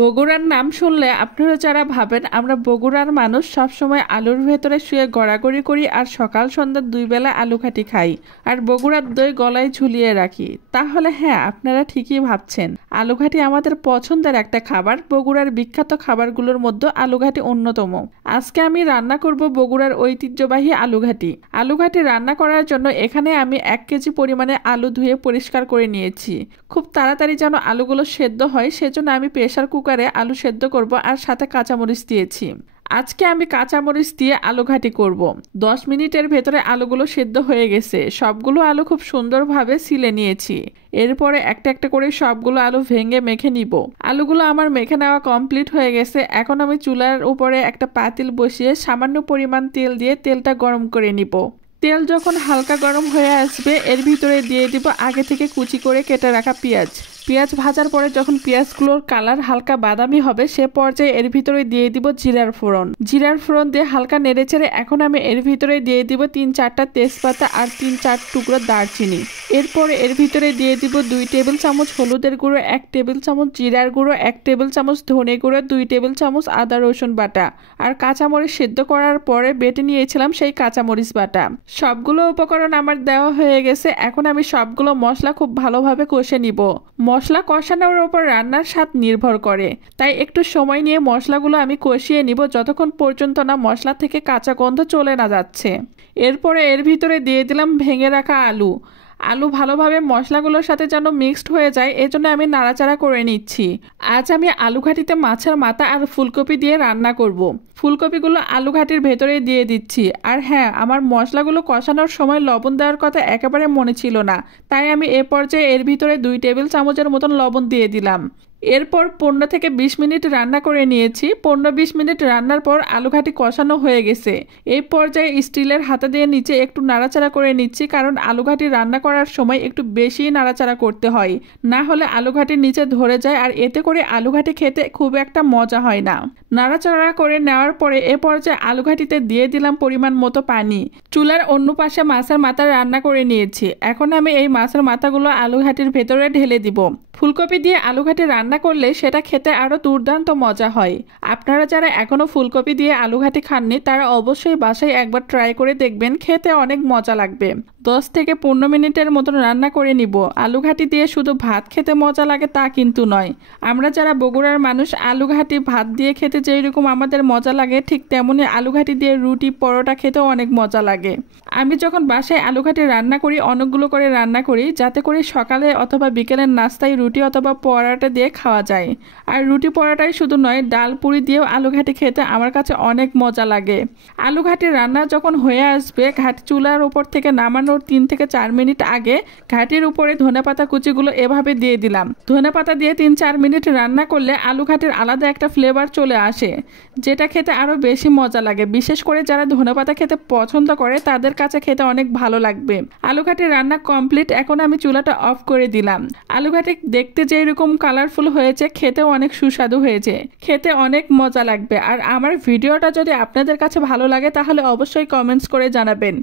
বগুড়ার নাম শুনলে আপনারা যারা ভাবেন আমরা বগুড়ার মানুষ সবসময় আলুর ভেতরে শুয়ে গড়াগড়ি করি আর সকাল সন্ধ্যা দুই বেলা আলু ঘাটি খাই আর বগুড়ার দই গলায় ঝুলিয়ে রাখি, তাহলে হ্যাঁ আপনারা ঠিকই ভাবছেন। আলু ঘাটি আমাদের পছন্দের একটা খাবার। বগুড়ার বিখ্যাত খাবারগুলোর মধ্যে আলু ঘাটি অন্যতম। আজকে আমি রান্না করব বগুড়ার ঐতিহ্যবাহী আলু ঘাটি। আলু ঘাটি রান্না করার জন্য এখানে আমি 1 কেজি পরিমাণে আলু ধুয়ে পরিষ্কার করে নিয়েছি। খুব তাড়াতাড়ি যেন আলুগুলো সেদ্ধ হয় সেজন্য আমি প্রেসার কুকারে আলু সেদ্ধ করব আর সাথে কাঁচামরিচ দিয়েছি। আজকে আমি কাঁচামরিচ দিয়ে আলু ঘাটি করব। 10 মিনিটের ভেতরে আলুগুলো সেদ্ধ হয়ে গেছে। সবগুলো আলু খুব সুন্দরভাবে ছিলে নিয়েছি। এরপরে একটা একটা করে সবগুলো আলু ভেঙে মেখে নিব। আলুগুলো আমার মেখে নেওয়া কমপ্লিট হয়ে গেছে। এখন আমি চুলার উপরে একটা পাতিল বসিয়ে সামান্য পরিমাণ তেল দিয়ে তেলটা গরম করে নিব। তেল যখন হালকা গরম হয়ে আসবে এর ভিতরে দিয়ে দিব আগে থেকে কুচি করে কেটে রাখা পেঁয়াজ। পেঁয়াজ ভাজার পরে যখন পেঁয়াজগুলোর কালার হালকা বাদামি হবে সে পর্যায়ে এর ভিতরে দিয়ে দিব জিরার ফোড়ন। জিরার ফোড়ন দিয়ে হালকা নেড়েচেড়ে এখন আমি এর ভিতরে দিয়ে দিব 3-4টা তেজপাতা আর 3-4 টুকরো দারচিনি। এরপরে এর ভিতরে দিয়ে দিব 2 টেবিল চামচ হলুদের গুঁড়ো, 1 টেবিল চামচ জিরার গুঁড়ো, 1 টেবিল চামচ ধনে গুঁড়ো, 2 টেবিল চামচ আদা রসুন বাটা আর কাঁচামরিচ সিদ্ধ করার পরে বেটে নিয়েছিলাম সেই কাঁচামরিচ বাটা। সবগুলো উপকরণ আমার দেওয়া হয়ে গেছে। এখন আমি সবগুলো মশলা খুব ভালোভাবে কষে নিব। মশলা কষানোর উপর রান্নার স্বাদ নির্ভর করে, তাই একটু সময় নিয়ে মশলাগুলো আমি কষিয়ে নিব যতক্ষণ পর্যন্ত না মশলা থেকে কাঁচা গন্ধ চলে না যাচ্ছে। এরপরে এর ভিতরে দিয়ে দিলাম ভেঙে রাখা আলু। আলু ভালোভাবে মশলাগুলোর সাথে যেন মিক্সড হয়ে যায় এজন্য আমি নাড়াচাড়া করে নিচ্ছি। আজ আমি আলু ঘাটিতে মাছের মাথা আর ফুলকপি দিয়ে রান্না করব। ফুলকপিগুলো আলু ঘাটির ভেতরে দিয়ে দিচ্ছি। আর হ্যাঁ, আমার মশলাগুলো কষানোর সময় লবণ দেওয়ার কথা একেবারে মনে ছিল না, তাই আমি এ পর্যায়ে এর ভিতরে 2 টেবিল চামচের মতন লবণ দিয়ে দিলাম। এরপর 15 থেকে 20 মিনিট রান্না করে নিয়েছি। 15-20 মিনিট রান্নার পর আলু ঘাটি কষানো হয়ে গেছে। এই পর্যায়ে স্টিলের হাতা দিয়ে নিচে একটু নাড়াচাড়া করে নিচ্ছি, কারণ আলু ঘাটি রান্না করার সময় একটু বেশি নাড়াচাড়া করতে হয়, না হলে আলু ঘাটির নিচে ধরে যায় আর এতে করে আলু ঘাটি খেতে খুব একটা মজা হয় না। নাড়াচাড়া করে নেওয়ার পরে এ পর্যায়ে আলু ঘাটিতে দিয়ে দিলাম পরিমাণ মতো পানি। চুলার অন্য পাশে মাছের মাথা রান্না করে নিয়েছি। এখন আমি এই মাছের মাথাগুলো আলু ঘাটির ভেতরে ঢেলে দিব। ফুলকপি দিয়ে আলু ঘাটি রান্না করলে সেটা খেতে আরো দুর্দান্ত মজা হয়। আপনারা যারা এখনো ফুলকপি দিয়ে আলু ঘাটি খাননি তারা অবশ্যই বাসায় একবার ট্রাই করে দেখবেন, খেতে অনেক মজা লাগবে। 10 থেকে 15 মিনিটের মতন রান্না করে নিব। আলু ঘাটি দিয়ে শুধু ভাত খেতে মজা লাগে তা কিন্তু নয়। আমরা যারা বগুড়ার মানুষ আলু ঘাটি ভাত দিয়ে খেতে যেরকম আমাদের মজা লাগে ঠিক তেমনি আলু ঘাটি দিয়ে রুটি পরোটা খেতেও অনেক মজা লাগে। আমি যখন বাসায় আলু ঘাটি রান্না করি অনেকগুলো করে রান্না করি যাতে করে সকালে অথবা বিকেলের নাস্তায় রুটি অথবা পরোটা দিয়ে খাওয়া যায়। আর রুটি পরোটাই শুধু নয়, ডাল পুরি দিয়েও আলু ঘাটি খেতে আমার কাছে অনেক মজা লাগে। আলু ঘাটি রান্না যখন হয়ে আসবে ঘাটি চুলার উপর থেকে নামানোর 3 থেকে 4 মিনিট আগে ঘাটির উপরে ধনেপাতা কুচিগুলো এভাবে দিয়ে দিলাম। ধনেপাতা দিয়ে 3-4 মিনিট রান্না করলে আলু ঘাটির আলাদা একটা ফ্লেভার চলে আসে, যেটা খেতে আরো বেশি মজা লাগে। বিশেষ করে যারা ধনেপাতা খেতে পছন্দ করে তাদের কাছে খেতে অনেক ভালো লাগবে। আলু ঘাটি রান্না কমপ্লিট। এখন আমি চুলাটা অফ করে দিলাম। আলু ঘাটি দেখতে যেরকম কালারফুল হয়েছে খেতেও অনেক সুস্বাদু হয়েছে, খেতে অনেক মজা লাগবে। আর আমার ভিডিওটা যদি আপনাদের কাছে ভালো লাগে তাহলে অবশ্যই কমেন্টস করে জানাবেন।